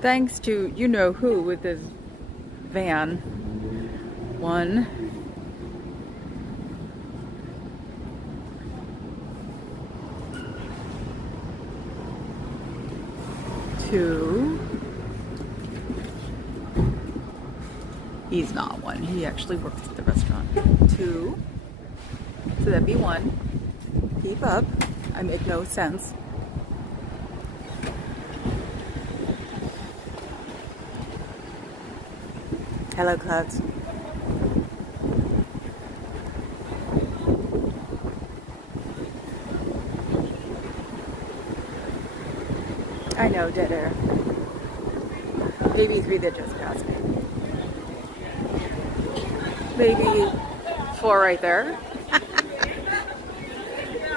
Thanks to you know who with this van. 1, 2. He's not 1. He actually works at the restaurant. 2. So that'd be 1. Keep up. I make no sense. Hello, clouds. I know, dead air. Maybe 3 that just passed me. Maybe 4 right there.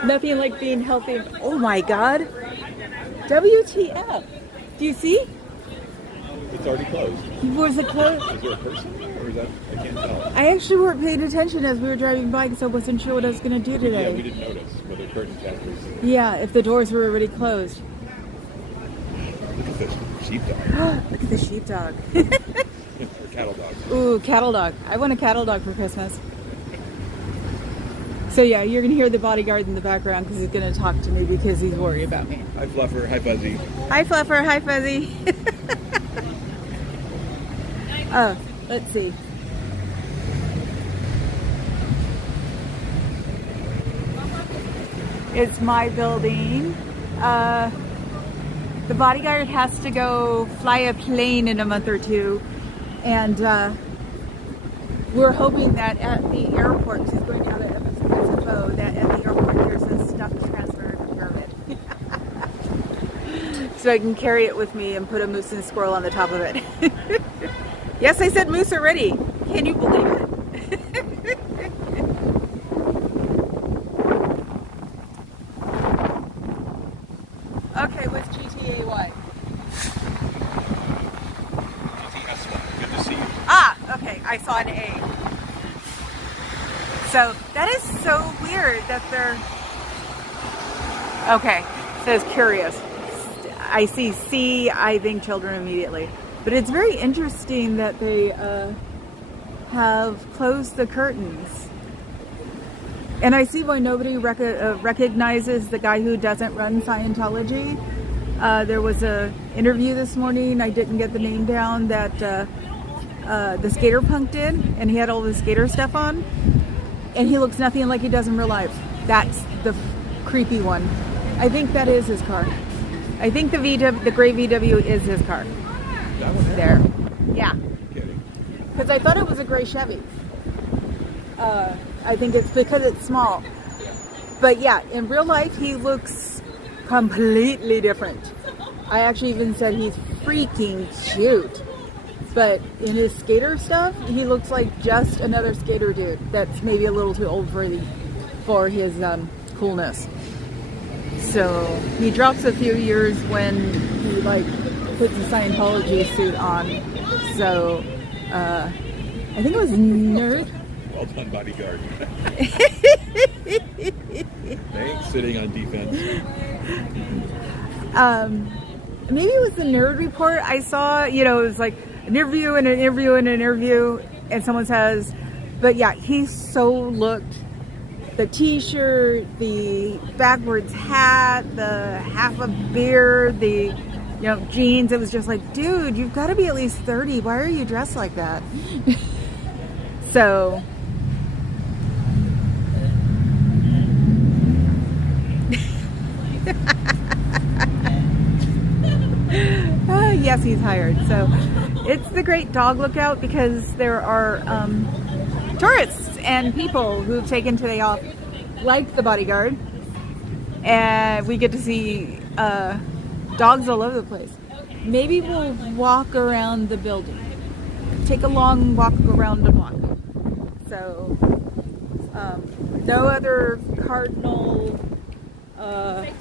Nothing like being healthy. Oh my God. WTF. Do you see? It's already closed. Was it closed? Is there a person? Or is that, I can't tell. I actually weren't paying attention as we were driving by because I wasn't sure what I was going to do today. Yeah, we didn't notice whether curtains had closed. Yeah, if the doors were already closed. Look at this sheepdog. Look at the sheepdog. Or cattle dogs. Ooh, cattle dog. I want a cattle dog for Christmas. So yeah, you're going to hear the bodyguard in the background because he's going to talk to me because he's worried about me. Hi Fluffer, hi Fuzzy. Hi Fluffer, hi Fuzzy. Oh, let's see. It's my building. The bodyguard has to go fly a plane in a month or 2. And we're hoping that at the airport, she's going down to SFO, that at the airport there's a stuffed transfer pyramid. So I can carry it with me and put a moose and squirrel on the top of it. Yes, I said moose already. Can you believe it? Okay, what's GTAY? GTSY. Good to see you. Ah, okay, I saw an A. So that is so weird that they're... Okay, says curious. I see C, I think children immediately. But it's very interesting that they have closed the curtains. And I see why nobody recognizes the guy who doesn't run Scientology. There was an interview this morning, I didn't get the name down, that the skater punk did, and he had all the skater stuff on. And he looks nothing like he does in real life. That's the creepy one. I think that is his car. I think the gray VW is his car. That one There. Yeah. kidding. Because I thought it was a gray Chevy. I think it's because it's small. But yeah, in real life, he looks completely different. I actually even said he's freaking cute. But in his skater stuff, he looks like just another skater dude that's maybe a little too old for his coolness. So he drops a few years when he like puts a Scientology suit on. So I think it was Nerd. Well done, bodyguard. Thanks, sitting on defense. Maybe it was the Nerd Report. I saw, it was like an interview and an interview and an interview, and someone says, but yeah, he so looked. The t-shirt, the backwards hat, the half a beard, the jeans. It was just like, dude, you've got to be at least 30. Why are you dressed like that? So yes, he's hired. So it's the Great Dog Lookout because there are tourists and people who've taken today off, like the bodyguard, and we get to see dogs all over the place. Maybe we'll walk around the building, take a long walk around the block. So no other cardinal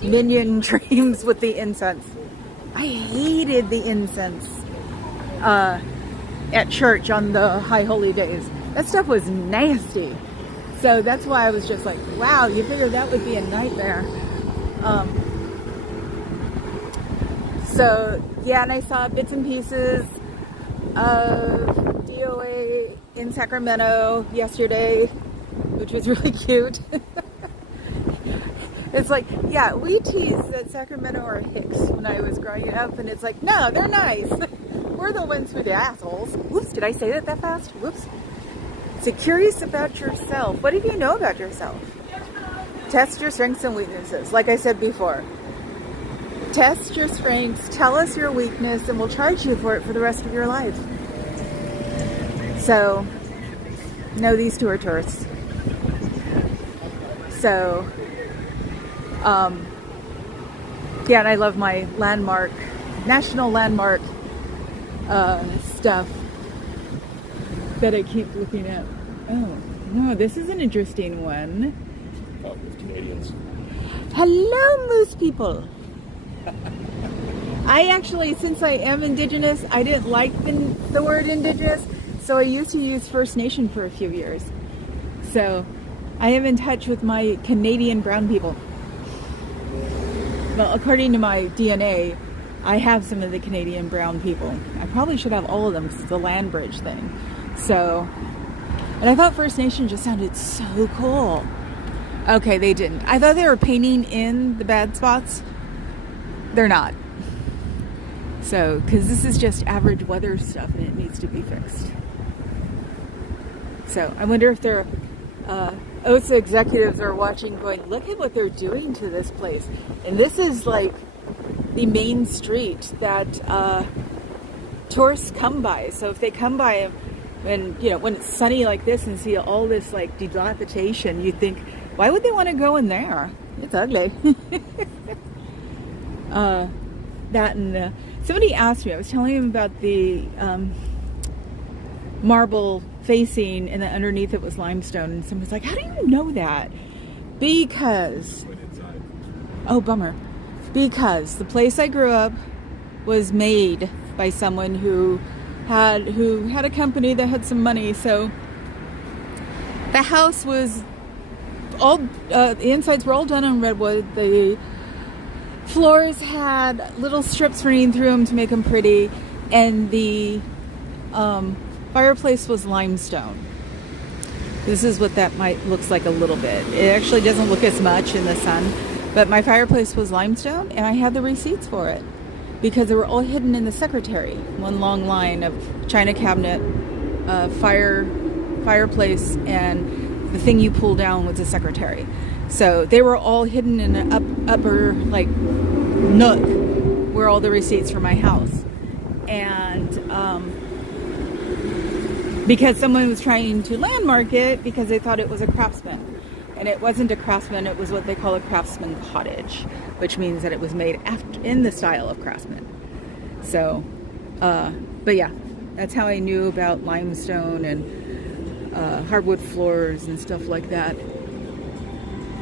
minion dreams with the incense. I hated the incense at church on the high holy days. That stuff was nasty. So that's why I was just like, wow, you figured that would be a nightmare. So, yeah, and I saw bits and pieces of DOA in Sacramento yesterday, which was really cute. It's like, yeah, we teased that Sacramento are hicks when I was growing up, and it's like, no, they're nice. We're the ones who are the assholes. Whoops, did I say that fast? Whoops. So curious about yourself. What do you know about yourself? Test your strengths and weaknesses. Like I said before, test your strengths, tell us your weakness, and we'll charge you for it for the rest of your life. So, no, these two are tourists. So, yeah, and I love my national landmark stuff that I keep looking at. Oh, no, this is an interesting one. Oh, with Canadians. Hello, moose people. I actually, since I am indigenous, I didn't like the word indigenous, so I used to use First Nation for a few years. So I am in touch with my Canadian brown people. Well, according to my DNA, I have some of the Canadian brown people. I probably should have all of them because it's a land bridge thing. So, and I thought First Nation just sounded so cool. Okay, they didn't. I thought they were painting in the bad spots. They're not. So, because this is just average weather stuff and it needs to be fixed. So, I wonder if their OSA executives are watching going, look at what they're doing to this place. And this is like the main street that tourists come by. So if they come by and, you know, when it's sunny like this and see all this like dilapidation, you think, why would they want to go in there? It's ugly. That and somebody asked me, I was telling him about the marble facing and then underneath it was limestone, and someone's like, how do you know that? Because, oh bummer, because the place I grew up was made by someone who had a company that had some money. So the house was all the insides were all done on redwood. The floors had little strips running through them to make them pretty, and the fireplace was limestone. This is what that looks like a little bit. It actually doesn't look as much in the sun, but my fireplace was limestone, and I had the receipts for it because they were all hidden in the secretary. One long line of china cabinet, fireplace, and the thing you pull down was a secretary. So they were all hidden in an upper like nook where all the receipts for my house. And because someone was trying to landmark it because they thought it was a craftsman. And it wasn't a craftsman, it was what they call a craftsman cottage, which means that it was made in the style of craftsman. So, but yeah, that's how I knew about limestone and hardwood floors and stuff like that.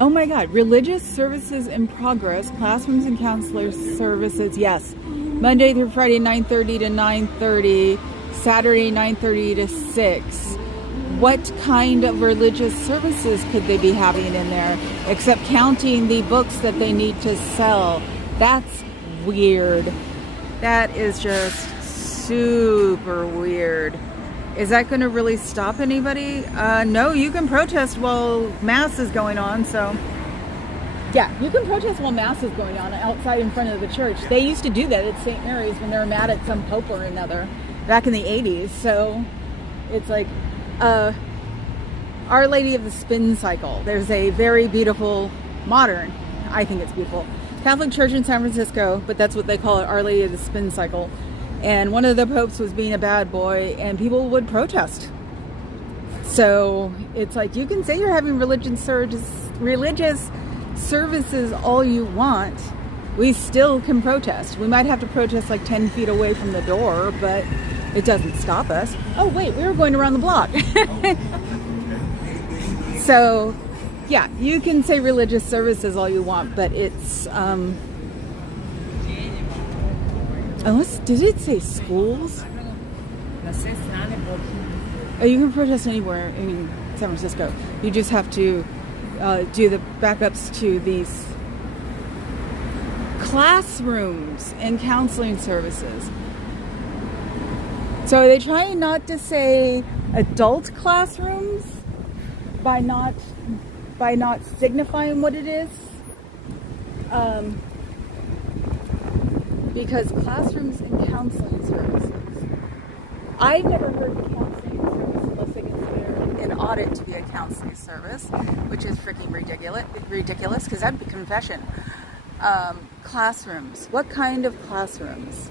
Oh my God, religious services in progress, classrooms and counselor services, yes. Monday through Friday, 9:30 to 9:30, Saturday, 9:30 to 6. What kind of religious services could they be having in there, except counting the books that they need to sell? That's weird. That is just super weird. Is that going to really stop anybody? No, you can protest while Mass is going on, so... Yeah, you can protest while Mass is going on outside in front of the church. They used to do that at St. Mary's when they were mad at some pope or another back in the 80s, so it's like... Our Lady of the Spin Cycle. There's a very beautiful, modern, I think it's beautiful, Catholic church in San Francisco, but that's what they call it, Our Lady of the Spin Cycle. And one of the popes was being a bad boy, and people would protest. So it's like, you can say you're having religious services all you want. We still can protest. We might have to protest like 10 feet away from the door, but it doesn't stop us. Oh wait, we were going around the block. So yeah, you can say religious services all you want, but it's unless, did it say schools? Oh, you can protest anywhere in San Francisco. You just have to do the backups to these classrooms and counseling services. So are they trying not to say adult classrooms by not signifying what it is? Because classrooms and counseling services. I've never heard of counseling service unless they consider an audit to be a counseling service, which is freaking ridiculous because that'd be confession. Classrooms. What kind of classrooms?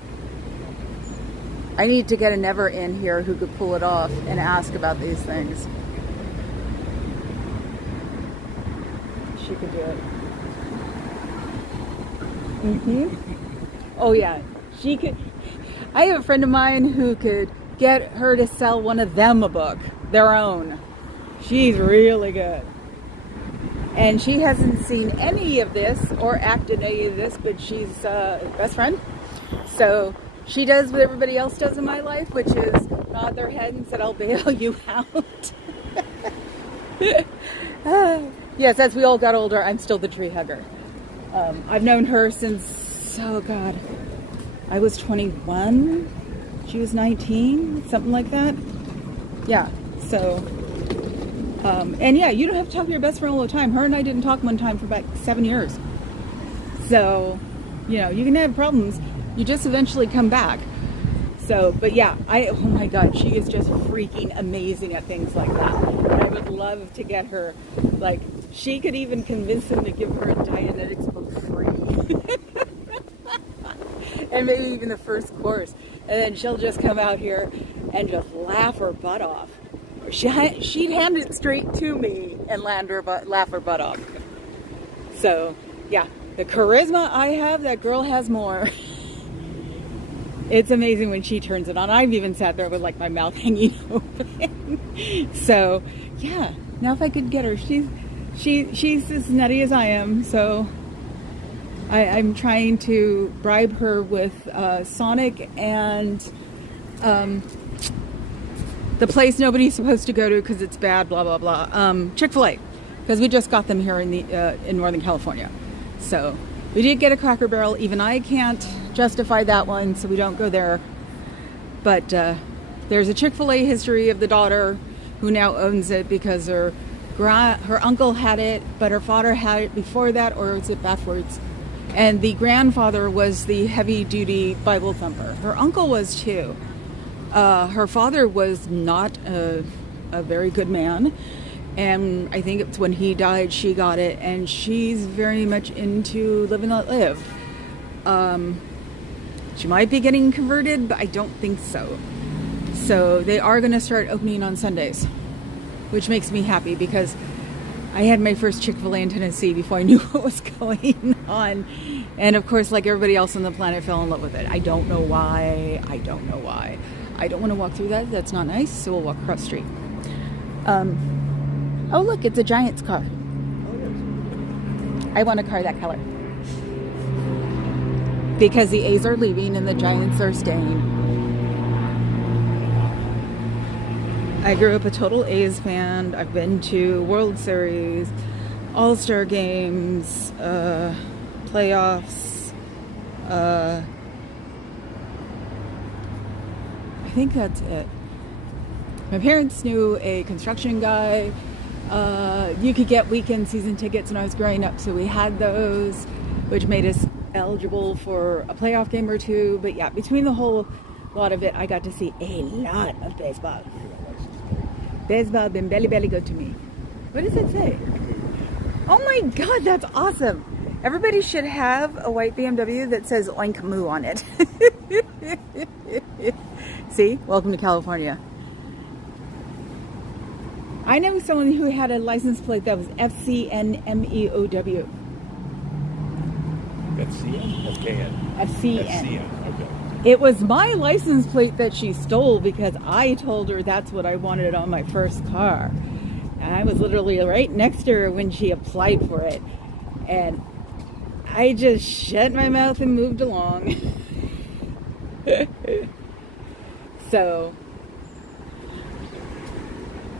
I need to get a never in here who could pull it off and ask about these things. She could do it. Oh yeah, she could. I have a friend of mine who could get her to sell one of them a book, their own. She's really good. And she hasn't seen any of this or acted any of this, but she's a best friend. So she does what everybody else does in my life, which is nod their head and said, I'll bail you out. Yes, as we all got older, I'm still the tree hugger. I've known her since, oh God, I was 21. She was 19, something like that. Yeah, so, and yeah, you don't have to talk to your best friend all the time. Her and I didn't talk one time for about 7 years. So, you know, you can have problems. You just eventually come back. So, but yeah, oh my God, she is just freaking amazing at things like that. And I would love to get her, like, she could even convince them to give her a Dianetics book free. And maybe even the first course. And then she'll just come out here and just laugh her butt off. She'd hand it straight to me and laugh her butt off. So, yeah, the charisma I have, that girl has more. It's amazing when she turns it on. I've even sat there with like my mouth hanging open. So, yeah, now if I could get her, she's as nutty as I am. So I'm trying to bribe her with Sonic and the place nobody's supposed to go to because it's bad, blah, blah, blah. Chick-fil-A, because we just got them here in Northern California. So we did get a Cracker Barrel. Even I can't justify that one, so we don't go there. But there's a Chick-fil-A history of the daughter who now owns it because her uncle had it, but her father had it before that, or is it backwards? And the grandfather was the heavy-duty Bible thumper. Her uncle was too. Her father was not a very good man. And I think it's when he died, she got it. And she's very much into live and let live. She might be getting converted, but I don't think so. So they are going to start opening on Sundays, which makes me happy because I had my first Chick-fil-A in Tennessee before I knew what was going on. And of course, like everybody else on the planet, fell in love with it. I don't know why. I don't want to walk through that. That's not nice. So we'll walk across the street. Oh, look, it's a Giants car. I want a car that color. Because the A's are leaving and the Giants are staying. I grew up a total A's fan. I've been to World Series, All-Star games, playoffs. I think that's it. My parents knew a construction guy. You could get weekend season tickets when I was growing up, so we had those, which made us eligible for a playoff game or two. But yeah, between the whole lot of it, I got to see a lot of baseball. Baseball been belly good to me. What does it say? Oh my God, that's awesome. Everybody should have a white BMW that says Oink Moo on it. See? Welcome to California. I know someone who had a license plate that was FCNMEOW. FCN? FKN? FCN. FCN, okay. It was my license plate that she stole because I told her that's what I wanted on my first car. And I was literally right next to her when she applied for it. And I just shut my mouth and moved along. So,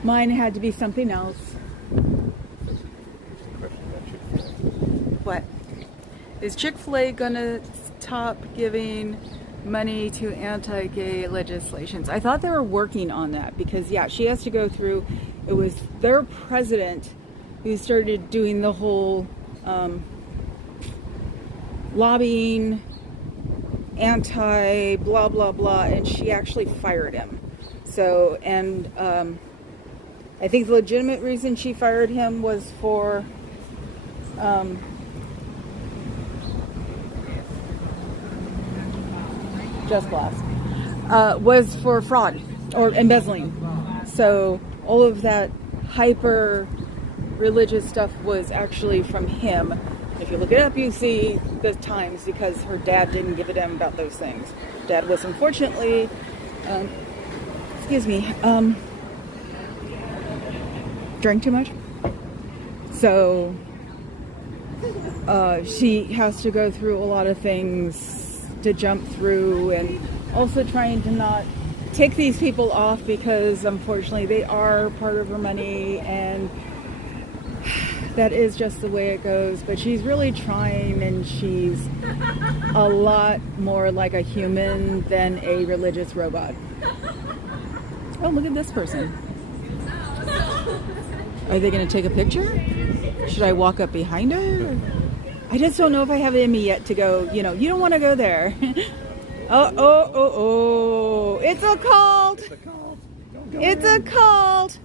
mine had to be something else. What? Is Chick-fil-A gonna stop giving money to anti-gay legislations? I thought they were working on that because, yeah, she has to go through. It was their president who started doing the whole lobbying, anti blah blah blah, and she actually fired him. So, and I think the legitimate reason she fired him was for just glass, was for fraud or embezzling. So all of that hyper religious stuff was actually from him. If you look it up, you see the times, because her dad didn't give a damn about those things. Dad was unfortunately, drank too much. So she has to go through a lot of things to jump through, and also trying to not take these people off because unfortunately they are part of her money, and that is just the way it goes. But she's really trying, and she's a lot more like a human than a religious robot. Oh, look at this person. Are they going to take a picture? Should I walk up behind her? I just don't know if I have it in me yet to go, you know, you don't want to go there. Oh. It's a cult. It's a cult.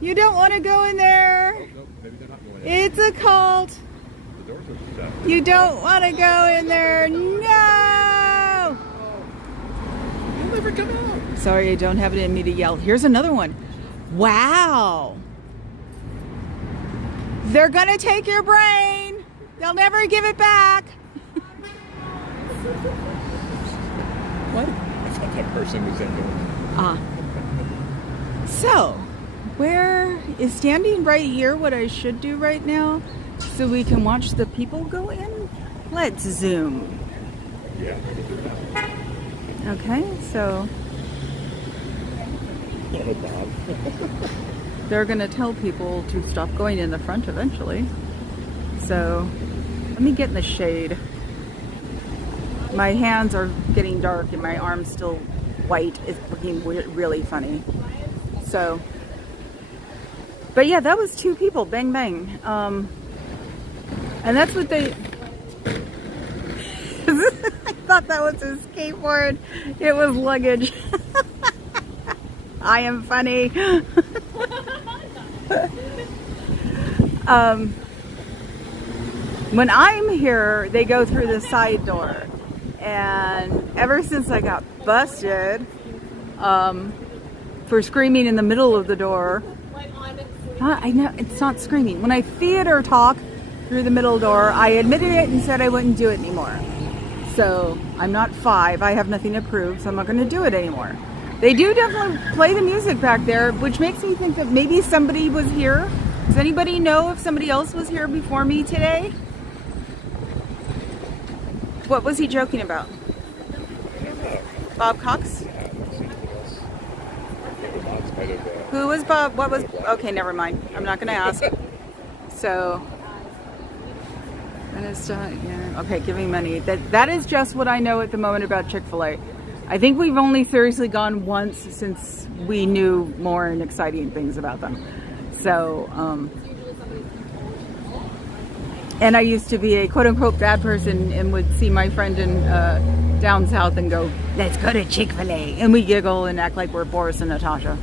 You don't want to go in there. No, maybe they're not going in. It's a cult. The doors are shut. You don't want to go in there. No. You'll never come out. Sorry, I don't have it in me to yell. Here's another one. Wow. They're going to take your brain. They'll never give it back. What? I thought that person was in there. So, where is standing right here what I should do right now so we can watch the people go in? Let's zoom. Yeah. Okay, so Oh, Bob. they're going to tell people to stop going in the front eventually. So, let me get in the shade. My hands are getting dark and my arm's still white. It's looking really funny. So, but yeah, that was 2 people. Bang, bang. And that's what they... I thought that was a skateboard. It was luggage. I am funny. When I'm here, they go through the side door. And ever since I got busted for screaming in the middle of the door, I know it's not screaming. When I theater talk through the middle door, I admitted it and said I wouldn't do it anymore. So I'm not 5. I have nothing to prove, so I'm not going to do it anymore. They do definitely play the music back there, which makes me think that maybe somebody was here. Does anybody know if somebody else was here before me today? What was he joking about? Bob Cox? Who was Bob? What was... Okay, never mind. I'm not going to ask. So... yeah. Okay, giving money. That is just what I know at the moment about Chick-fil-A. I think we've only seriously gone once since we knew more and exciting things about them. So, and I used to be a quote-unquote bad person and would see my friend in down south and go, let's go to Chick-fil-A. And we giggle and act like we're Boris and Natasha.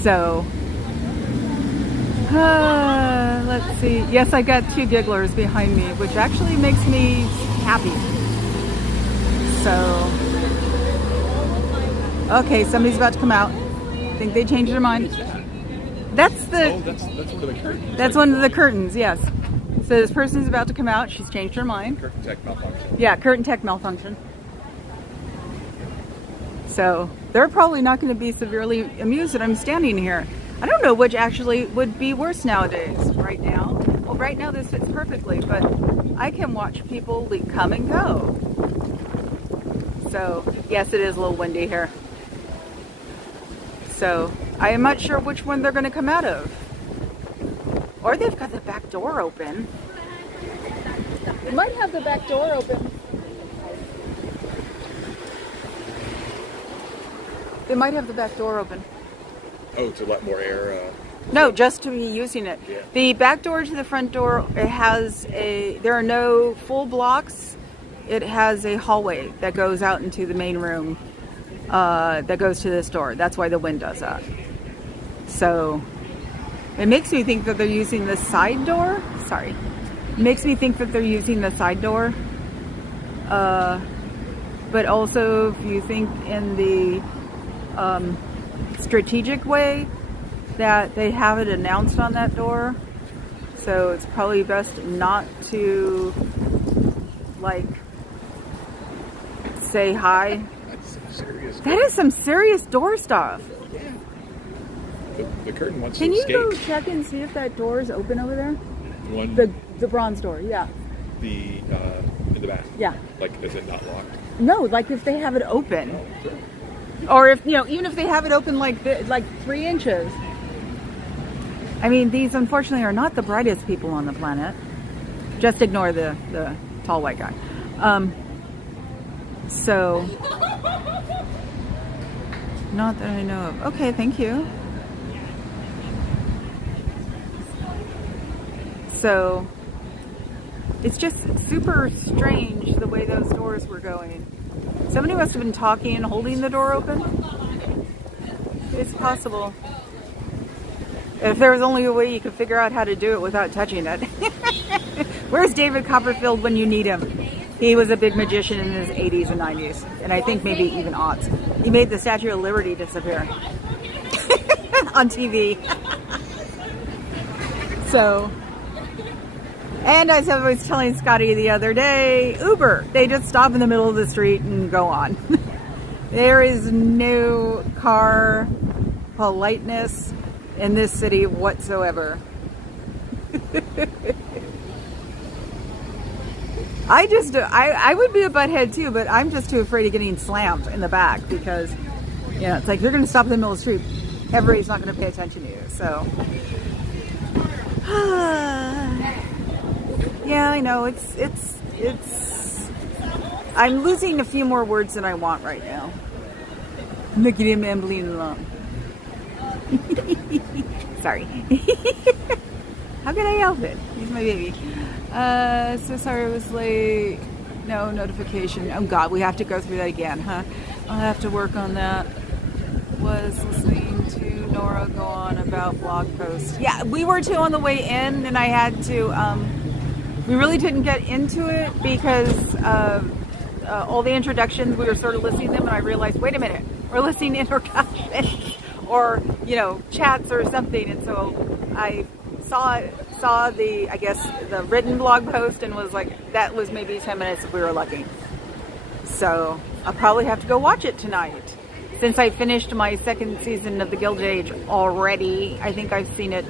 So, let's see. Yes, I got 2 gigglers behind me, which actually makes me happy. So, okay, somebody's about to come out. I think they changed their mind. That's the... Oh, that's one of the curtains. That's one of the curtains, yes. So this person's about to come out. She's changed her mind. Curtain tech malfunction. Yeah, curtain tech malfunction. So they're probably not going to be severely amused that I'm standing here. I don't know which actually would be worse nowadays. Right now, well, right now this fits perfectly, but I can watch people come and go. So yes, it is a little windy here. So I am not sure which one they're going to come out of. Or they've got the back door open. It might have the back door open. They might have the back door open. Oh, to let more air. No, just to be using it. Yeah. The back door to the front door, it has there are no full blocks. It has a hallway that goes out into the main room that goes to this door. That's why the wind does that. So it makes me think that they're using the side door. Sorry. It makes me think that they're using the side door. But also, if you think in the strategic way, that they have it announced on that door, so it's probably best not to like say hi. That's some serious. That is some serious door stuff. Yeah. The curtain wants Can to you escape. go check and see if that door is open over there? One, The bronze door, yeah. in the back. Yeah. Like, is it not locked? No, like if they have it open, Sure. or if even if they have it open like 3 inches. I mean, these unfortunately are not the brightest people on the planet. Just ignore the tall white guy. So, not that I know of. Okay, thank you. So, it's just super strange the way those doors were going. Somebody must have been talking and holding the door open. It's possible. If there was only a way you could figure out how to do it without touching it. Where's David Copperfield when you need him? He was a big magician in his 80s and 90s, and I think maybe even aughts. He made the Statue of Liberty disappear on TV. So, and as I was telling Scotty the other day, Uber, they just stop in the middle of the street and go on. There is no car politeness in this city whatsoever. I would be a butthead too, but I'm just too afraid of getting slammed in the back because, it's like you're going to stop in the middle of the street. Everybody's not going to pay attention to you. So, yeah, I know it's. I'm losing a few more words than I want right now. Look at him ambling along. Sorry. How can I help it? He's my baby. So sorry I was late. No notification. Oh God, we have to go through that again, huh? I'll have to work on that. Was listening to Nora go on about blog posts. Yeah, we were too on the way in, and I had to. We really didn't get into it because all the introductions we were sort of listening to them, and I realized, wait a minute, we're listening to introductions or chats or something, and so I saw the written blog post and was like, that was maybe 10 minutes if we were lucky. So I'll probably have to go watch it tonight. Since I finished my second season of The Gilded Age already, I think I've seen it.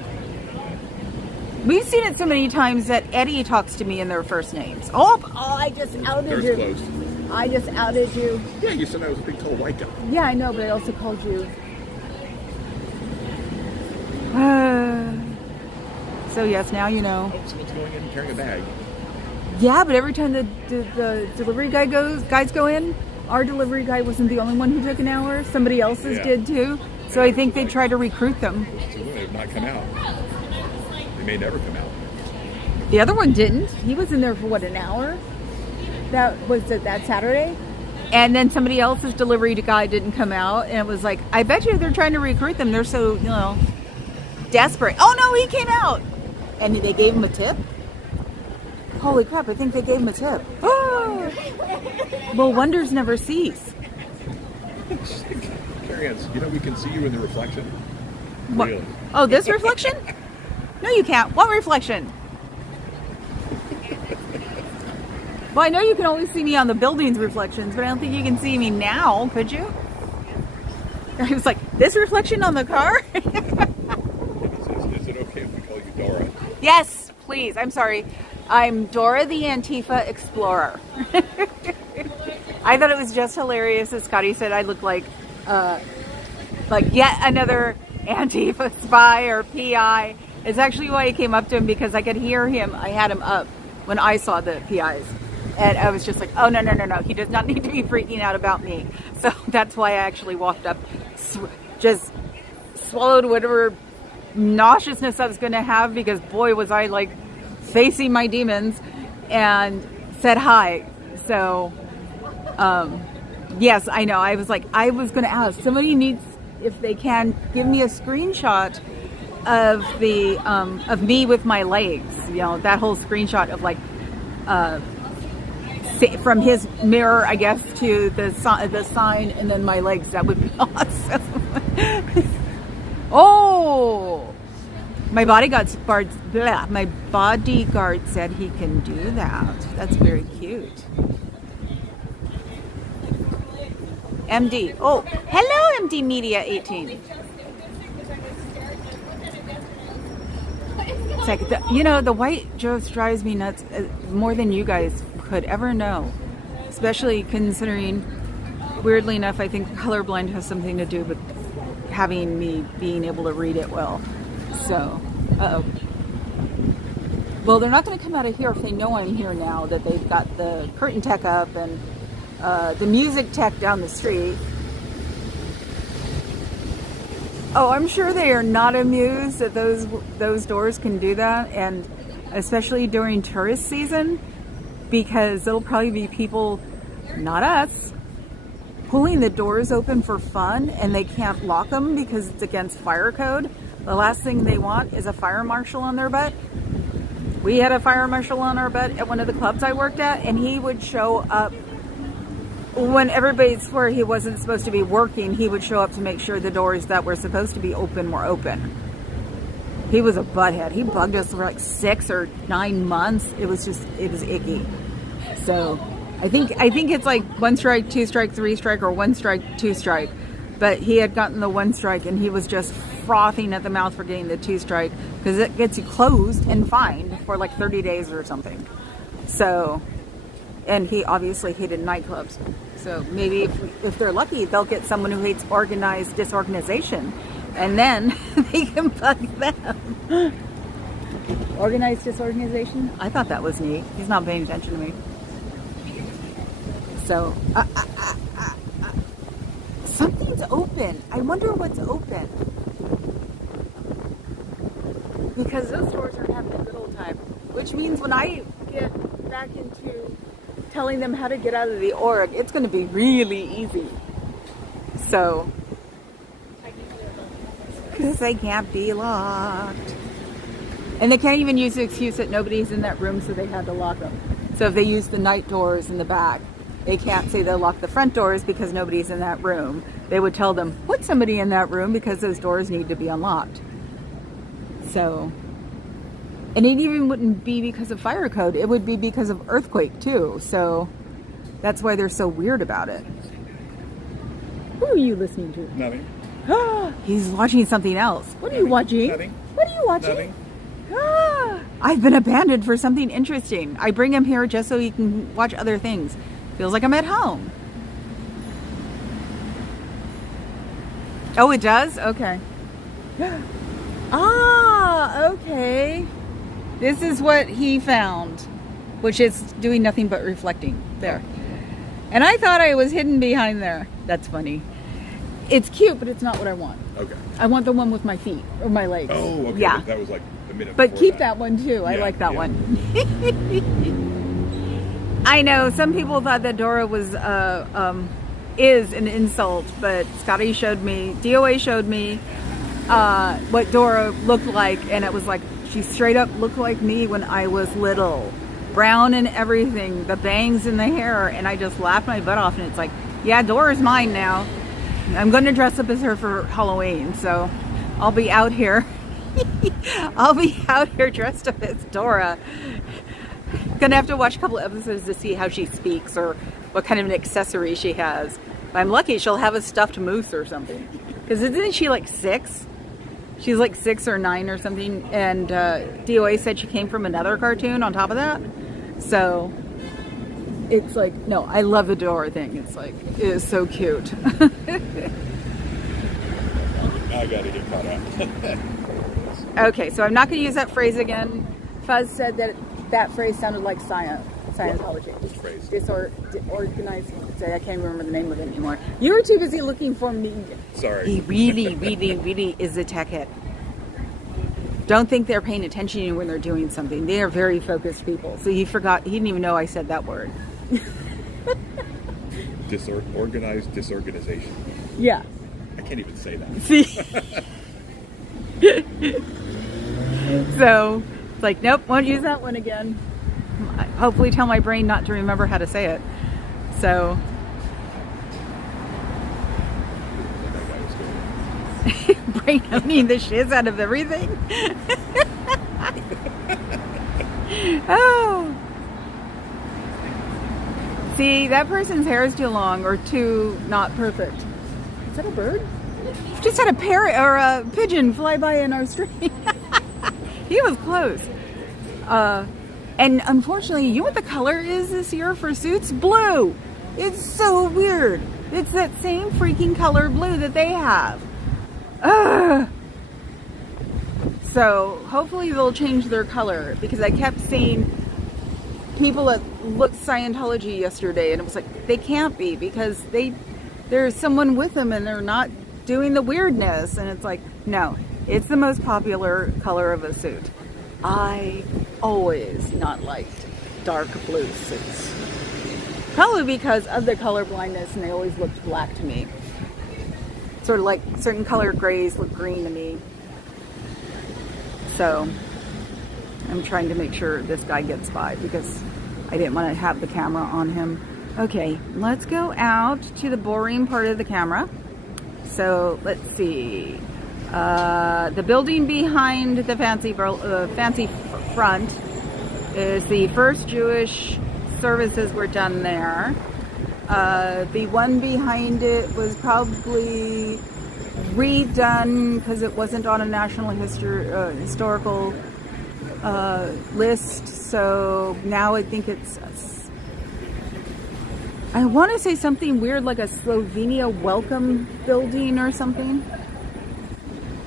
We've seen it so many times that Eddie talks to me in their first names. Oh, I just outed you. Closed. I just outed you. Yeah, you said I was a big tall white guy. Yeah, I know, but I also called you. So yes, now you know. Oh, someone's going in and carrying a bag. Yeah, but every time the delivery guys go in, our delivery guy wasn't the only one who took an hour. Somebody else's did too. So I think they try to recruit them. They have not come out. They may never come out. The other one didn't. He was in there for an hour? That was that Saturday? And then somebody else's delivery guy didn't come out, and it was like, I bet you they're trying to recruit them. They're so, desperate. Oh no, he came out. And they gave him a tip? Holy crap, I think they gave him a tip. Oh! Well, wonders never cease. Carrie-Ann, we can see you in the reflection. What? Really? Oh, this reflection? No, you can't. What reflection? Well, I know you can only see me on the building's reflections, but I don't think you can see me now, could you? I was like, this reflection on the car? Is it okay if we call you Dora? Yes, please. I'm sorry. I'm Dora the Antifa Explorer. I thought it was just hilarious that Scotty said I look like yet another Antifa spy or PI. It's actually why I came up to him, because I could hear him. I had him up, when I saw the PIs. And I was just like, oh, no, no, no, no. He does not need to be freaking out about me. So that's why I actually walked up, just swallowed whatever nauseousness I was going to have, because boy, was I like facing my demons, and said hi. So, yes, I know. I was like, I was going to ask, somebody needs, if they can, give me a screenshot of the, of me with my legs, you know, that whole screenshot of like, from his mirror, I guess, to the sign, and then my legs. That would be awesome. Oh, my bodyguard said he can do that. That's very cute. MD. Oh, hello, MD Media 18. It's like, the white just drives me nuts more than you guys could ever know, especially considering, weirdly enough, I think colorblind has something to do with having me being able to read it well. So, well, they're not going to come out of here if they know I'm here now, that they've got the curtain tech up and the music tech down the street. Oh, I'm sure they are not amused that those doors can do that, and especially during tourist season, because there'll probably be people, not us, pulling the doors open for fun, and they can't lock them because it's against fire code. The last thing they want is a fire marshal on their butt. We had a fire marshal on our butt at one of the clubs I worked at, and he would show up when everybody swore he wasn't supposed to be working. He would show up to make sure the doors that were supposed to be open were open. He was a butthead. He bugged us for like 6 or 9 months. It was icky. So I think it's like 1 strike, 2 strike, 3 strike, or 1 strike, 2 strike. But he had gotten the 1 strike, and he was just frothing at the mouth for getting the 2 strike, because it gets you closed and fined for like 30 days or something. So, and he obviously hated nightclubs. So maybe if they're lucky, they'll get someone who hates organized disorganization, and then they can bug them. Organized disorganization? I thought that was neat. He's not paying attention to me. So, something's open. I wonder what's open. Because those doors are having a good old time. Which means when I get back into telling them how to get out of the org, it's going to be really easy. So, because they can't be locked. And they can't even use the excuse that nobody's in that room, so they had to lock them. So if they use the night doors in the back, they can't say they'll lock the front doors because nobody's in that room. They would tell them, put somebody in that room because those doors need to be unlocked. So, and it even wouldn't be because of fire code. It would be because of earthquake too. So that's why they're so weird about it. Who are you listening to? Nothing. He's watching something else. What are you watching? Nothing. What are you watching? Nothing. I've been abandoned for something interesting. I bring him here just so he can watch other things. Feels like I'm at home. Oh, it does? Okay. Okay. This is what he found, which is doing nothing but reflecting. There. And I thought I was hidden behind there. That's funny. It's cute, but it's not what I want. Okay. I want the one with my feet or my legs. Oh, okay. Yeah. That was like a minute But before keep that one too. I like that one. I know some people thought that Dora was is an insult, but Scotty showed me, DOA showed me what Dora looked like, and it was like she straight up looked like me when I was little, brown and everything, the bangs in the hair, and I just laughed my butt off. And it's like, yeah, Dora's mine now. I'm going to dress up as her for Halloween, so I'll be out here. I'll be out here dressed up as Dora. Gonna have to watch a couple episodes to see how she speaks or what kind of an accessory she has. If I'm lucky, she'll have a stuffed moose or something. Because isn't she like 6? She's like 6 or 9 or something. And DOA said she came from another cartoon on top of that. So it's like, no, I love the Dora thing. It's like, it is so cute. I gotta get caught up. Okay, so I'm not going to use that phrase again. Fuzz said that that phrase sounded like Scientology. Which phrase? Disorganized. I can't remember the name of it anymore. You were too busy looking for me. Sorry. He really, really, really is a tech head. Don't think they're paying attention to you when they're doing something. They are very focused people. So he didn't even know I said that word. Organized disorganization. Yeah. I can't even say that. See? So, it's like, nope, won't use that one again. Hopefully tell my brain not to remember how to say it. So. Brain owning the shiz out of everything. Oh. See, that person's hair is too long or too not perfect. Is that a bird? Just had a parrot or a pigeon fly by in our street. He was close. And unfortunately, you know what the color is this year for suits? Blue. It's so weird. It's that same freaking color blue that they have. Ugh. So hopefully they'll change their color, because I kept seeing people that looked Scientology yesterday, and it was like, they can't be, because there's someone with them and they're not doing the weirdness. And it's like, no, it's the most popular color of a suit. I always not liked dark blue suits. Probably because of the color blindness, and they always looked black to me. Sort of like certain color grays look green to me. So I'm trying to make sure this guy gets by, because I didn't want to have the camera on him. Okay, let's go out to the boring part of the camera. So let's see. The building behind the fancy front is the first Jewish services were done there. The one behind it was probably redone because it wasn't on a national historical list. So now I think it's, I want to say something weird like a Slovenia welcome building or something.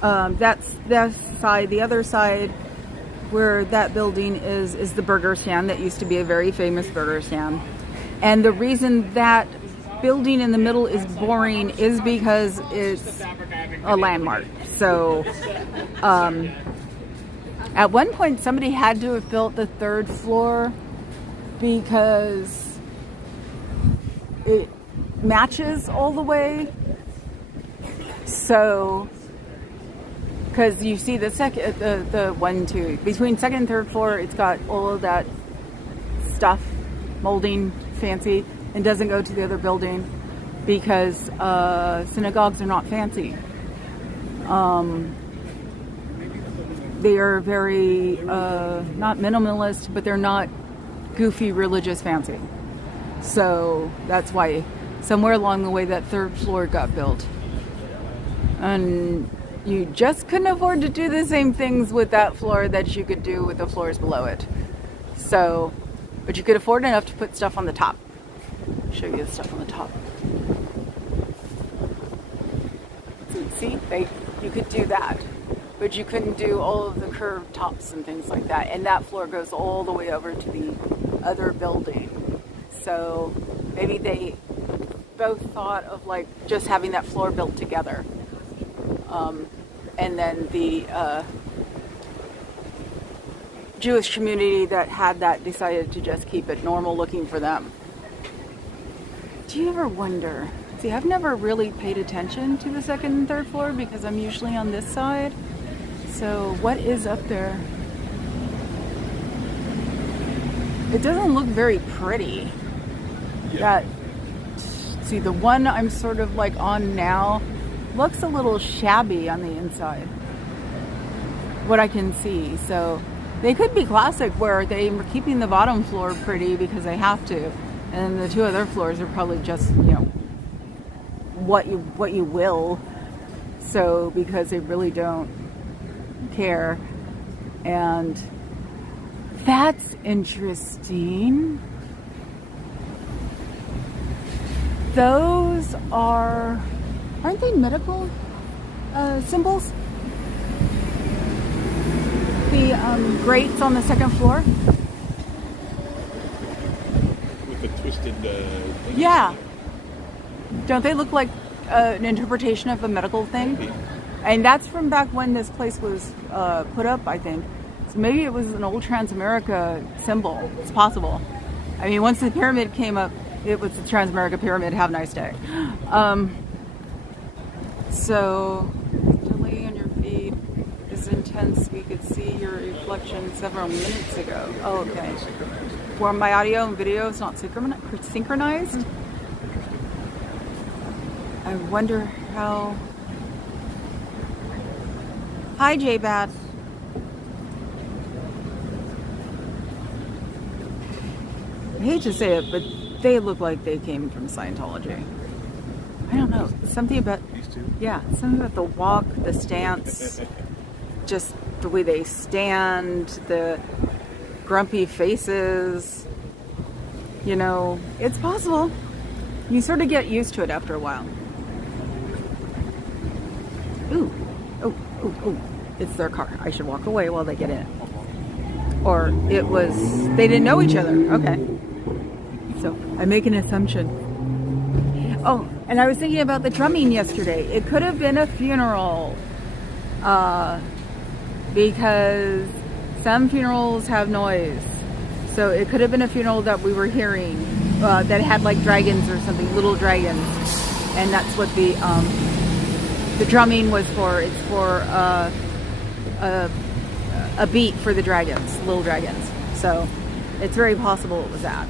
That's that side. The other side where that building is the burger stand that used to be a very famous burger stand. And the reason that building in the middle is boring is because it's a landmark. So at one point somebody had to have built the third floor because it matches all the way. So because you see the between second and third floor, it's got all of that stuff, molding, fancy, and doesn't go to the other building because synagogues are not fancy. They are very not minimalist, but they're not goofy religious fancy. So that's why somewhere along the way that third floor got built. And you just couldn't afford to do the same things with that floor that you could do with the floors below it. So, but you could afford enough to put stuff on the top. I'll show you the stuff on the top. See, you could do that, but you couldn't do all of the curved tops and things like that. And that floor goes all the way over to the other building. So maybe they both thought of like just having that floor built together. And then the Jewish community that had that decided to just keep it normal looking for them. Do you ever wonder? See, I've never really paid attention to the second and third floor because I'm usually on this side. So what is up there? It doesn't look very pretty. Yeah. See, the one I'm sort of like on now looks a little shabby on the inside, what I can see. So they could be classic where they are keeping the bottom floor pretty because they have to, and the two other floors are probably just, you know, what you will, so because they really don't care. And that's interesting. Those aren't they medical symbols? The grates on the second floor. twisted things. Yeah. Don't they look like an interpretation of a medical thing? Maybe. And that's from back when this place was put up, I think. So maybe it was an old Transamerica symbol. It's possible. I mean, once the pyramid came up, it was the Transamerica Pyramid. Have a nice day. So, delay on your feed is intense. We could see your reflection several minutes ago. Oh, okay. Where my audio and video is not synchronized? I wonder how... Hi, J-Bat. I hate to say it, but they look like they came from Scientology. I don't know. Something about... These two? Yeah, something about the walk, the stance, just the way they stand, the grumpy faces. You know, it's possible. You sort of get used to it after a while. Ooh. Oh, oh, oh. It's their car. I should walk away while they get in it. Or it was... They didn't know each other. Okay. So, I make an assumption. Oh, and I was thinking about the drumming yesterday. It could have been a funeral. Because some funerals have noise. So it could have been a funeral that we were hearing that had like dragons or something, little dragons. And that's what the drumming was for. It's for a beat for the dragons, little dragons. So it's very possible it was that.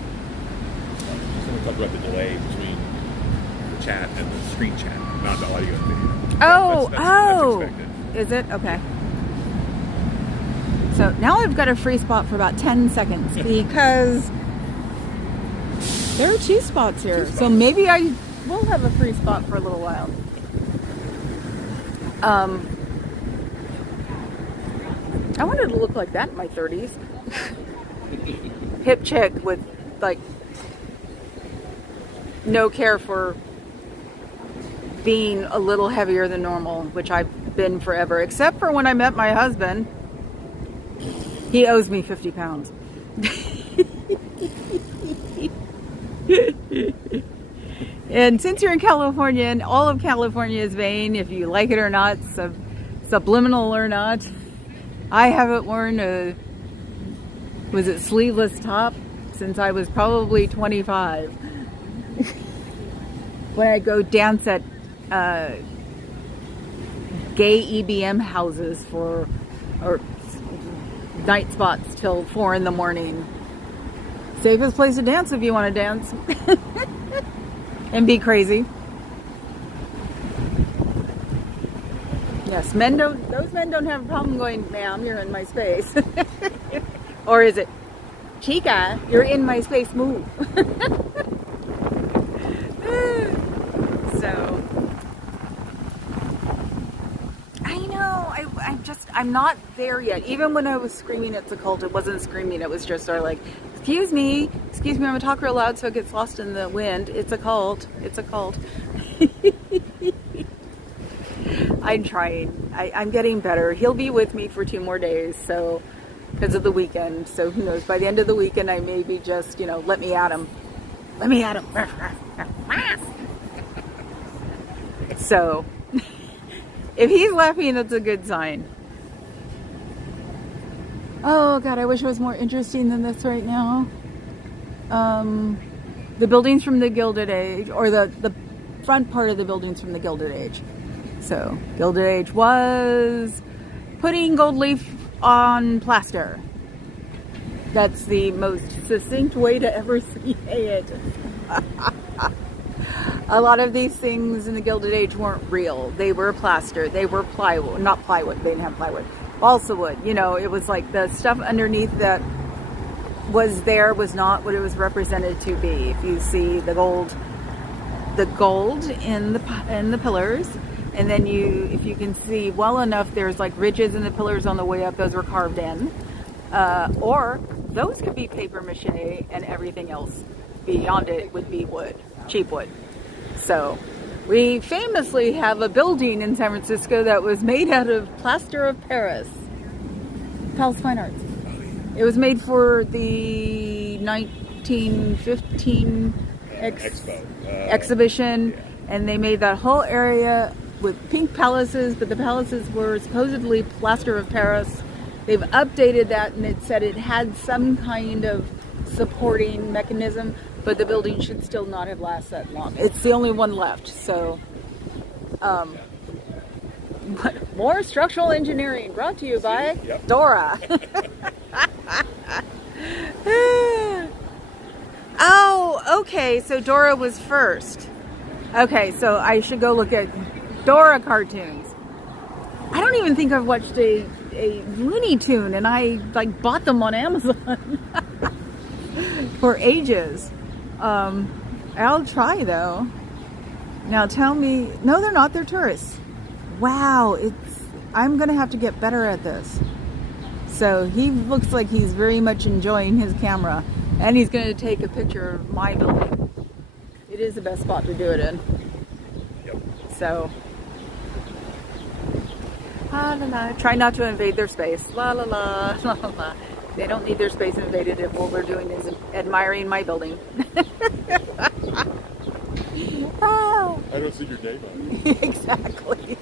Someone talked about the delay between the chat and the screen chat, not the audio and video. Oh, That's expected. Is it? Okay. So now I've got a free spot for about 10 seconds because there are 2 spots here. So maybe I will have a free spot for a little while. I wanted to look like that in my 30s. Hip chick with like no care for being a little heavier than normal, which I've been forever, except for when I met my husband. He owes me 50 pounds. And since you're in California, and all of California is vain, if you like it or not, subliminal or not, I haven't worn a, was it sleeveless top since I was probably 25. When I go dance at gay EBM houses or night spots till 4 in the morning. Safest place to dance if you want to dance. And be crazy. Yes, those men don't have a problem going, ma'am, you're in my space. Or is it, chica, you're in my space, move. So, I know, I'm not there yet. Even when I was screaming it's a cult, it wasn't screaming, it was just sort of like, excuse me, I'm gonna talk real loud so it gets lost in the wind. It's a cult, it's a cult. I'm trying, I'm getting better. He'll be with me for 2 more days, so, because of the weekend, so who knows, by the end of the weekend I may be just, let me at him. Let me at him. So, if he's laughing, that's a good sign. Oh God, I wish it was more interesting than this right now. The buildings from the Gilded Age, or the front part of the buildings from the Gilded Age. So, Gilded Age was putting gold leaf on plaster. That's the most succinct way to ever say it. A lot of these things in the Gilded Age weren't real. They were plaster. They were plywood. Not plywood. They didn't have plywood. Balsa wood. It was like the stuff underneath that was there was not what it was represented to be. If you see the gold in the pillars, and then if you can see well enough, there's like ridges in the pillars on the way up. Those were carved in, or those could be paper mache, and everything else beyond it would be wood, cheap wood. So we famously have a building in San Francisco that was made out of plaster of Paris. Palace Fine Arts. It was made for the 19th 1915 Expo. exhibition, Yeah. and they made that whole area with pink palaces, but the palaces were supposedly plaster of Paris. They've updated that, and it said it had some kind of supporting mechanism, but the building should still not have lasted that long. It's the only one left, so more structural engineering brought to you by Yep. Dora. Oh, okay, so Dora was first. Okay, so I should go look at Dora cartoons. I don't even think I've watched a Looney Tune, and I like bought them on Amazon for ages. I'll try though. Now tell me, no, they're not. They're tourists. Wow, I'm gonna have to get better at this. So he looks like he's very much enjoying his camera, and he's gonna take a picture of my building. It is the best spot to do it in. Yep. So, la la la. Try not to invade their space. La la la, la la la. They don't need their space invaded if what we're doing is admiring my building. Oh. I don't see your name on it. Exactly.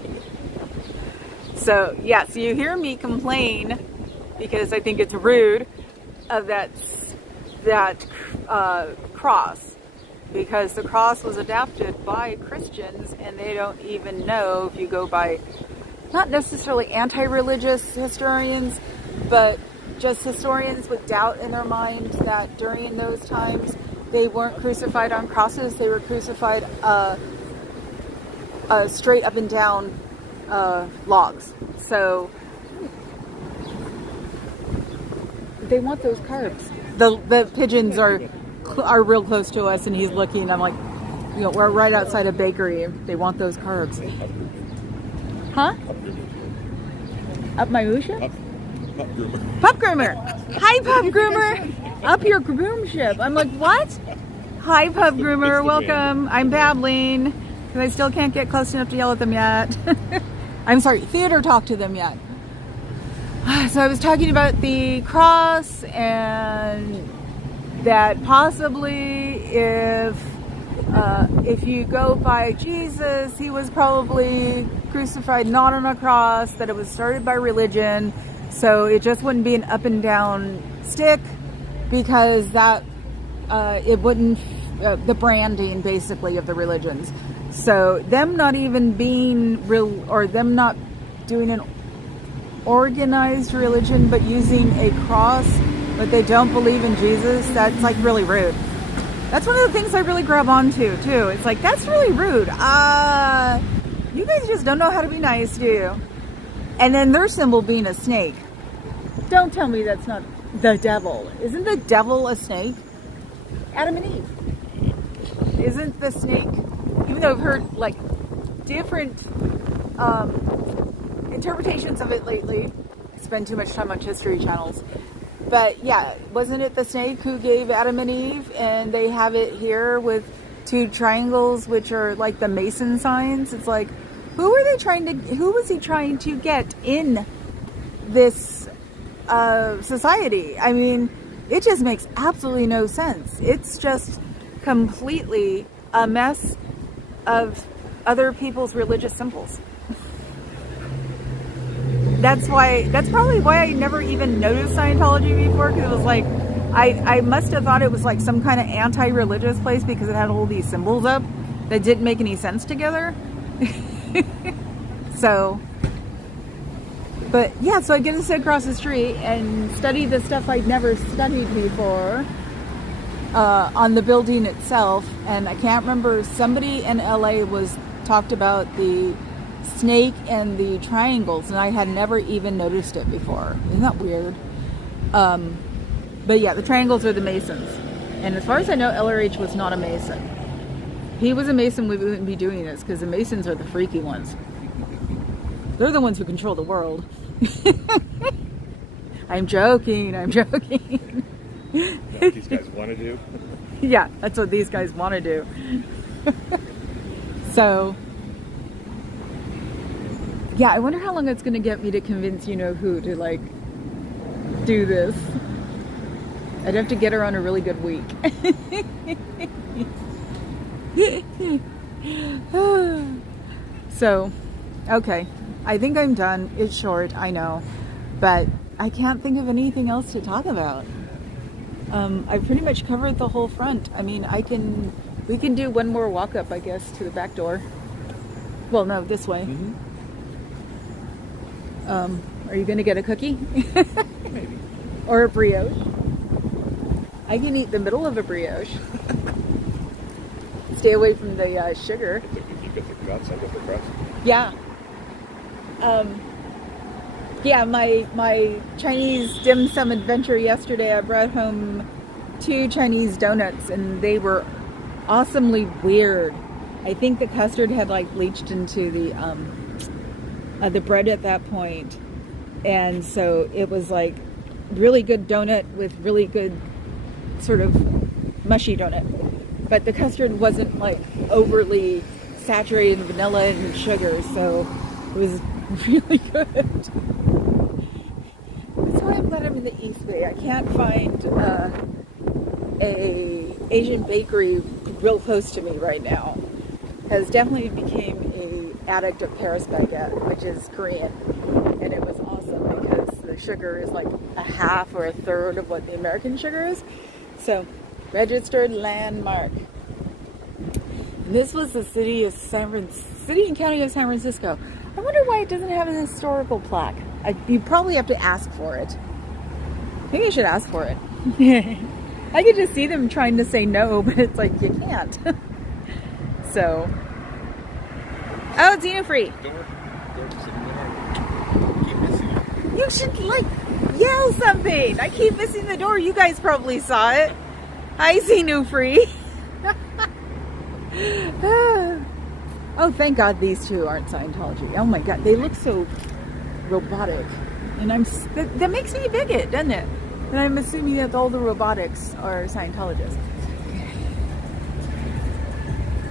So, yeah, so you hear me complain because I think it's rude of that cross, because the cross was adapted by Christians, and they don't even know, if you go by not necessarily anti-religious historians, but just historians with doubt in their mind, that during those times they weren't crucified on crosses, they were crucified straight up and down logs. So they want those carbs. The pigeons are real close to us, and he's looking. I'm like, we're right outside a bakery. They want those carbs. Huh? Up my Musha? Pup groomer. Pup groomer. Hi, pup groomer. Up your groomship. I'm like, what? Hi, pup groomer. Welcome. I'm babbling because I still can't get close enough to yell at them yet. I'm sorry, theater talk to them yet. So I was talking about the cross, and that possibly if you go by Jesus, he was probably crucified not on a cross, that it was started by religion, so it just wouldn't be an up and down stick, because that it wouldn't the branding basically of the religions. So them not even being real, or them not doing an organized religion but using a cross, but they don't believe in Jesus, that's like really rude. That's one of the things I really grab onto too. It's like, that's really rude. You guys just don't know how to be nice, do you? And then their symbol being a snake. Don't tell me that's not the devil. Isn't the devil a snake? Adam and Eve. Isn't the snake, even though I've heard like different interpretations of it lately. I spend too much time on history channels. But yeah, wasn't it the snake who gave Adam and Eve? And they have it here with two triangles, which are like the Mason signs. It's like, who was he trying to get in this society? I mean, it just makes absolutely no sense. It's just completely a mess of other people's religious symbols. That's probably why I never even noticed Scientology before, because it was like, I must have thought it was like some kind of anti-religious place because it had all these symbols up that didn't make any sense together. So, but yeah, so I get to sit across the street and study the stuff I'd never studied before on the building itself. And I can't remember, somebody in LA talked about the snake and the triangles, and I had never even noticed it before. Isn't that weird? But yeah, the triangles are the Masons, and as far as I know, LRH was not a Mason. If he was a Mason, we wouldn't be doing this, because the Masons are the freaky ones. They're the ones who control the world. I'm joking. What these guys want to do? Yeah, that's what these guys want to do. So yeah, I wonder how long it's going to get me to convince who to like do this. I'd have to get her on a really good week. So, okay. I think I'm done. It's short, I know. But I can't think of anything else to talk about. I've pretty much covered the whole front. I mean, we can do one more walk up, I guess, to the back door. Well, no, this way. Are you going to get a cookie? Maybe. Or a brioche? I can eat the middle of a brioche. Stay away from the sugar. You get the guts, I get the crust. Yeah. Yeah, my Chinese dim sum adventure yesterday, I brought home 2 Chinese donuts, and they were awesomely weird. I think the custard had like leached into the bread at that point, and so it was like really good donut with really good sort of mushy donut, but the custard wasn't like overly saturated in vanilla and sugar, so it was really good. That's why I'm glad I'm in the East Bay. I can't find a Asian bakery real close to me right now. Has definitely became a addict of Paris baguette, which is Korean, and it was awesome because the sugar is like a half or a third of what the American sugar is. So, registered landmark. And this was the city and county of San Francisco. I wonder why it doesn't have a historical plaque. You probably have to ask for it. I think you should ask for it. I could just see them trying to say no, but it's like you can't. So, oh, it's free. You should like yell something. I keep missing the door. You guys probably saw it. Hi, free. Oh, thank God these 2 aren't Scientology. Oh my God, they look so robotic, and that makes me a bigot, doesn't it? And I'm assuming that all the robotics are Scientologists.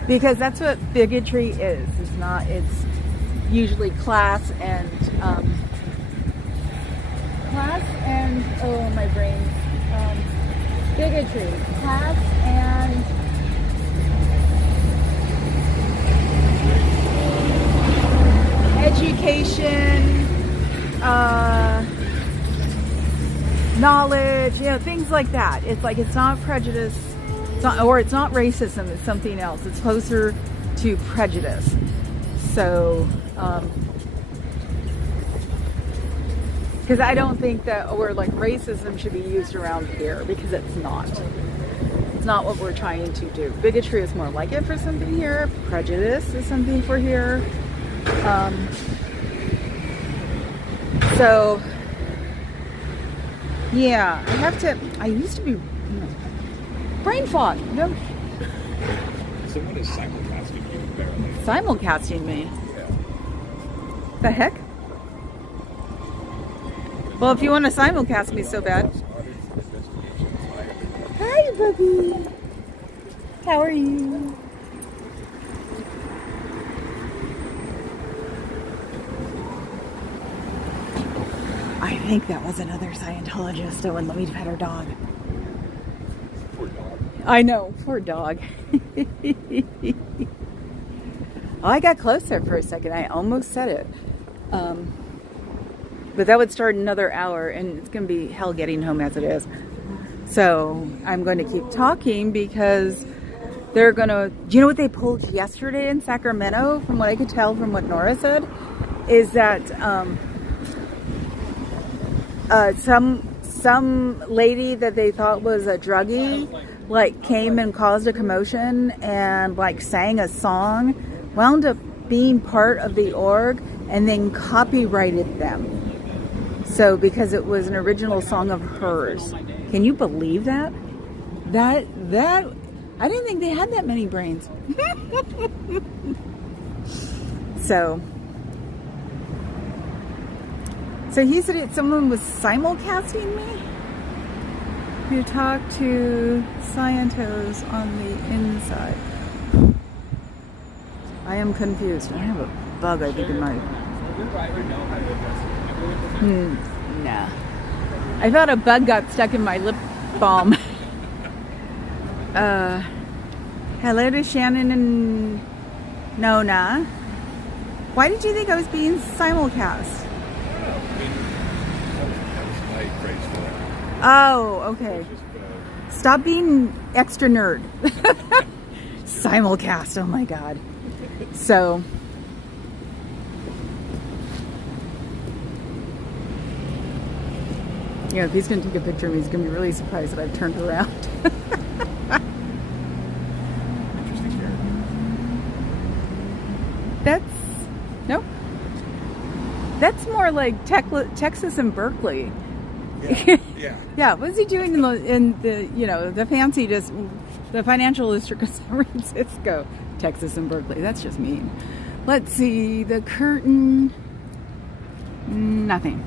Because that's what bigotry is. It's usually class and oh my brain. Bigotry, class and education, knowledge, things like that. It's like it's not prejudice. It's not racism, it's something else. It's closer to prejudice. So, because I don't think that, or like racism should be used around here, because it's not. It's not what we're trying to do. Bigotry is more like it for something here. Prejudice is something for here. So, yeah, I used to be, brain fog. No. Someone is simulcasting you, apparently. Simulcasting me? Yeah. The heck? Well, if you want to simulcast me so bad. Hi, Bubby. How are you? I think that was another Scientologist that wouldn't let me pet her dog. Poor dog. I know, poor dog. I got close there for a second. I almost said it. But that would start another hour, and it's going to be hell getting home as it is. So I'm going to keep talking because they're going to... Do you know what they pulled yesterday in Sacramento? From what I could tell from what Nora said, is that some lady that they thought was a druggie like came and caused a commotion and like sang a song, wound up being part of the org, and then copyrighted them. So because it was an original song of hers. Can you believe that? That I didn't think they had that many brains. So he said someone was simulcasting me? You talk to Scientos on the inside. I am confused. I have a bug, I think, in my... Nah. I thought a bug got stuck in my lip balm. Hello to Shannon and Nona. Why did you think I was being simulcast? That's my phrase for it. Oh, okay. It's just, Stop being extra nerd. Simulcast, oh my god. So, yeah, if he's going to take a picture of me, he's going to be really surprised that I've turned around. interesting character. Nope. That's more like Texas and Berkeley. Yeah. Yeah. Yeah, what's he doing in the the fancy the financial district of San Francisco, Texas and Berkeley? That's just mean. Let's see, the curtain. Nothing.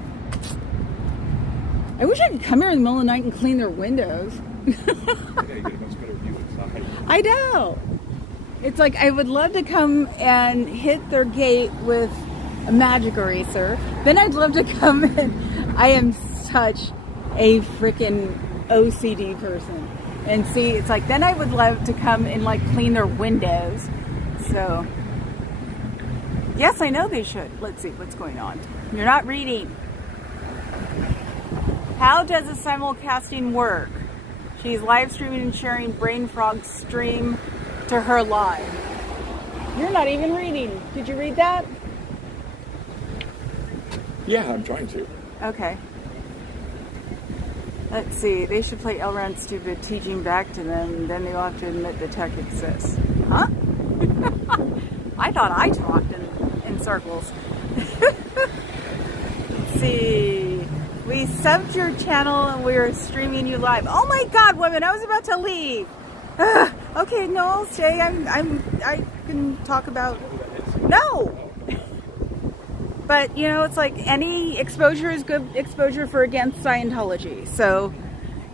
I wish I could come here in the middle of the night and clean their windows. Yeah, you get a much better view inside. I know. It's like I would love to come and hit their gate with a magic eraser. Then I'd love to come in. I am such a freaking OCD person. And see, it's like then I would love to come and like clean their windows. So, yes, I know they should. Let's see what's going on. You're not reading. How does a simulcasting work? She's live streaming and sharing Brain Frog's stream to her live. You're not even reading. Did you read that? Yeah, I'm trying to. Okay. Let's see. They should play Elrond Stupid, teaching back to them. Then they'll have to admit the tech exists. Huh? I thought I talked in circles. Let's see. We subbed your channel and we're streaming you live. Oh my God, women! I was about to leave. Okay, no, I'll stay. I can talk about. No. But, it's like any exposure is good exposure for against Scientology. So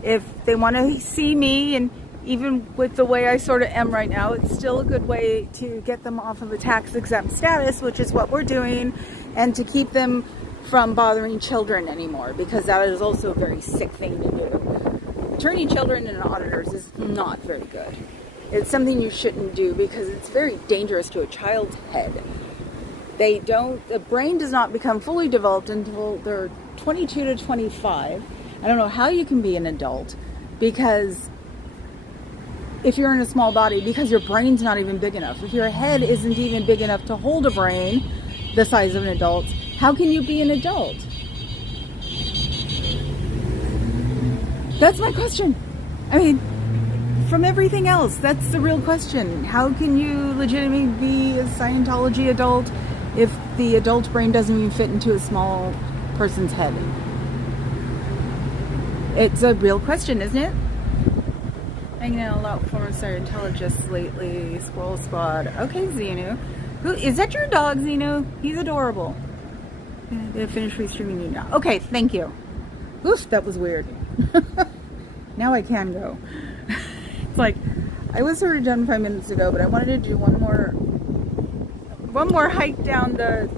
if they want to see me, and even with the way I sort of am right now, it's still a good way to get them off of a tax-exempt status, which is what we're doing, and to keep them from bothering children anymore, because that is also a very sick thing to do. Turning children into auditors is not very good. It's something you shouldn't do because it's very dangerous to a child's head. The brain does not become fully developed until they're 22 to 25. I don't know how you can be an adult, because if you're in a small body, because your brain's not even big enough. If your head isn't even big enough to hold a brain the size of an adult, how can you be an adult? That's my question. I mean, from everything else, that's the real question. How can you legitimately be a Scientology adult if the adult brain doesn't even fit into a small person's head? It's a real question, isn't it? Hanging out a lot with former Scientologists lately. Squirrel Squad. Okay, Xenu. Is that your dog, Xenu? He's adorable. They finished restreaming you now. Okay, thank you. Oof, that was weird. Now I can go. It's like, I was sort of done 5 minutes ago, but I wanted to do one more hike down the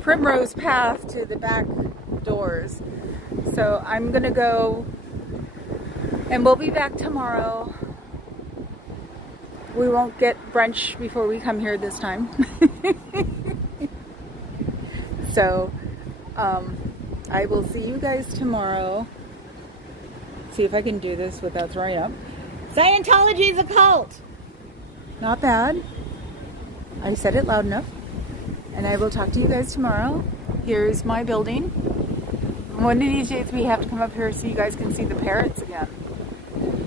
primrose path to the back doors. So I'm gonna go, and we'll be back tomorrow. We won't get brunch before we come here this time. So I will see you guys tomorrow. See if I can do this without throwing up. Scientology is a cult. Not bad. I said it loud enough. And I will talk to you guys tomorrow. Here's my building. One of these days we have to come up here so you guys can see the parrots again.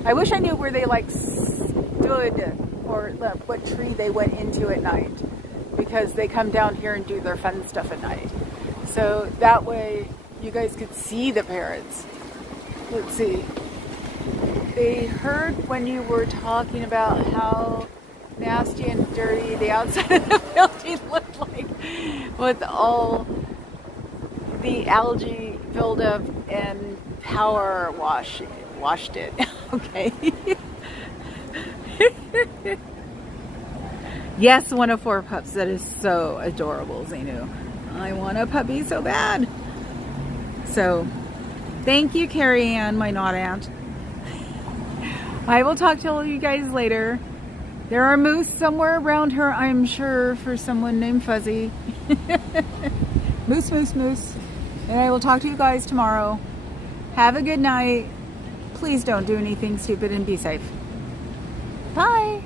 I wish I knew where they stood, or what tree they went into at night, because they come down here and do their fun stuff at night. So that way you guys could see the parrots. Let's see. They heard when you were talking about how nasty and dirty the outside of the building looked like, with all the algae buildup and power washed it. Okay. Yes, 104 pups. That is so adorable, Xenu. I want a puppy so bad. So, thank you, Carrie Ann, my not aunt. I will talk to you guys later. There are moose somewhere around her, I'm sure, for someone named Fuzzy. Moose, moose, moose. And I will talk to you guys tomorrow. Have a good night. Please don't do anything stupid and be safe. Bye.